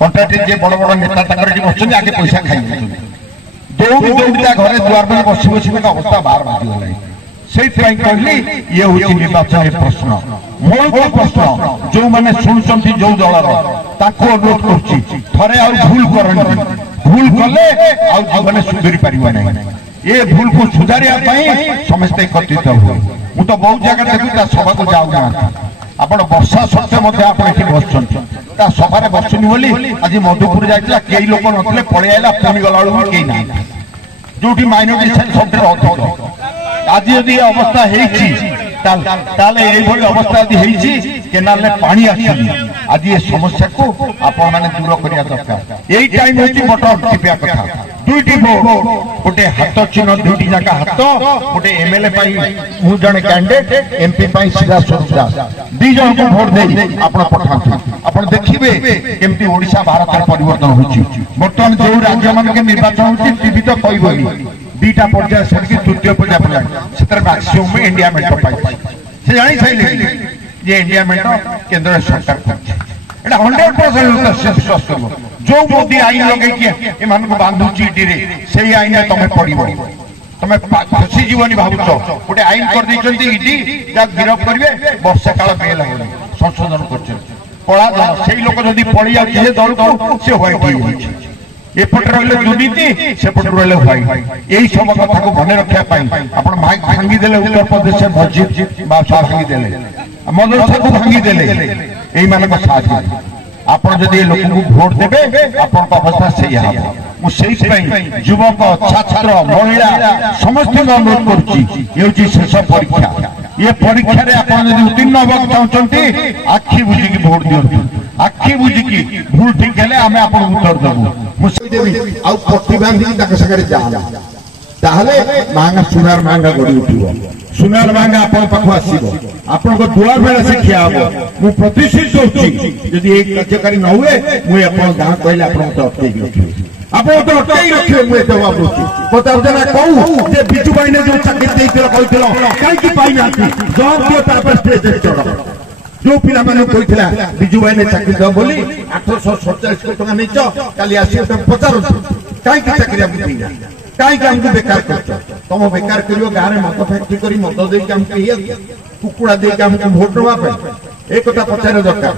Contractor जे बड़ बड़ नेता बस आगे पैसा खाई दौड़ी दौड़ी घरे दुआर में बसी बसी अवस्था बाहर बाजिगला से कहली ये हूँ निर्वाचन प्रश्न मौलिक प्रश्न जो मैंने शुणुंट जो दल अनुरोध कर भूल कर भूल कले आने सुधरी पार ये भूल को सुधारिया समस्ते एकत्रित हुए मु तो बहुत जगह देखुता सभा को जाऊना आपण वर्षा सत्वे आप बस सभार बसुनी बोली आज मधुपुर जाइला कई लोक नथिले पड़े आइला पुणी गला कई ना जो माइनोरिटी सब अधिक आज यदि अवस्था अवस्था केनाल पानी आसुनी आज ये समस्या को आपण माने दूर करिया दरकार यही टाइम होची बटन टिपिया कथा दुईटी भोट गोटे हाथ चिन्ह दुईटी जाका हाथ गोटे एमएलए पाई मु जने कैंडिडेट एमपी पाई सीधा स्वरूप दास दी जन को वोट दे आपण पठांतु आपण देखिबे केमती ओडिसा भारत रे परिवर्तन होची वर्तमान जो राज्य मन के निर्वाचन होची टीवी तो कहबोनी बीटा पर्याय सर तृतीय पर्याय पड़ा से मैक्सिमम इंडिया मेंट पाई से जानी चाहिए ये इंडिया मेंट केंद्र सरकार 100% विश्वास कर जो मोदी आईन लगे बांधु चिटी से आईन तुम पड़ो तुम फसी जीवन भावुच गोटे आईन कर इडी गिरफ करेंगे वर्षा काल बेल संशोधन कला से लोक जदि पड़ जाए दल को सी ह्वाइट एपटे रही दुर्नीति सेपटे रही ह्वाइट यही सब कथा को मन रखापी आप माइक भांगीदे उत्तर प्रदेश मस्जिद भांगीदे मदरसा को भांगीदे यही मान साहय आपण जदि लोक को भोट देबे आपण अवस्था से युवक छात्र महिला समस्त अनुरोध करुच्ची शेष परीक्षा ये परीक्षा रे आपण जदि उत्तीर्ण होगा चाहते आखि बुझिकी भोट दियंतु आखि बुझिकी भूल ठीक हेले आमे आपण उत्तर देबु मुझे देबी आ प्रतिबांधी ताक सगरे जाला ताहले मांगा सुनार मांगा गड़ी उठिबो सुनार मांगा आपण पाखु आसीबो आपण को दुआर बेला से खिया हो मु प्रतिष्ठित होची यदि एक कार्यकारी न हुए मु आपण गां कहले आपण तो अटकै रखिबे आपण तो अटकै रखिबे मु जवाब दोची पता जना कहू जे बिजू भाई ने जो चाकरी देइतिलो कहतिलो काई की पाई नाती जवाब दियो तापर स्टेज रे चढ़ो जो पिला माने कहथिला बिजू भाई ने चाकरी दो बोली 847 को टका नैचो काली आसी त पचारो काई की चाकरी आप दिया काई काम को बेकार करछो तुम बेकार करियो गारे मत फैक्ट्री करी मत दे काम के कुकुड़ा दे काम को वोट दवा पे एक कथा पचारे दरकार।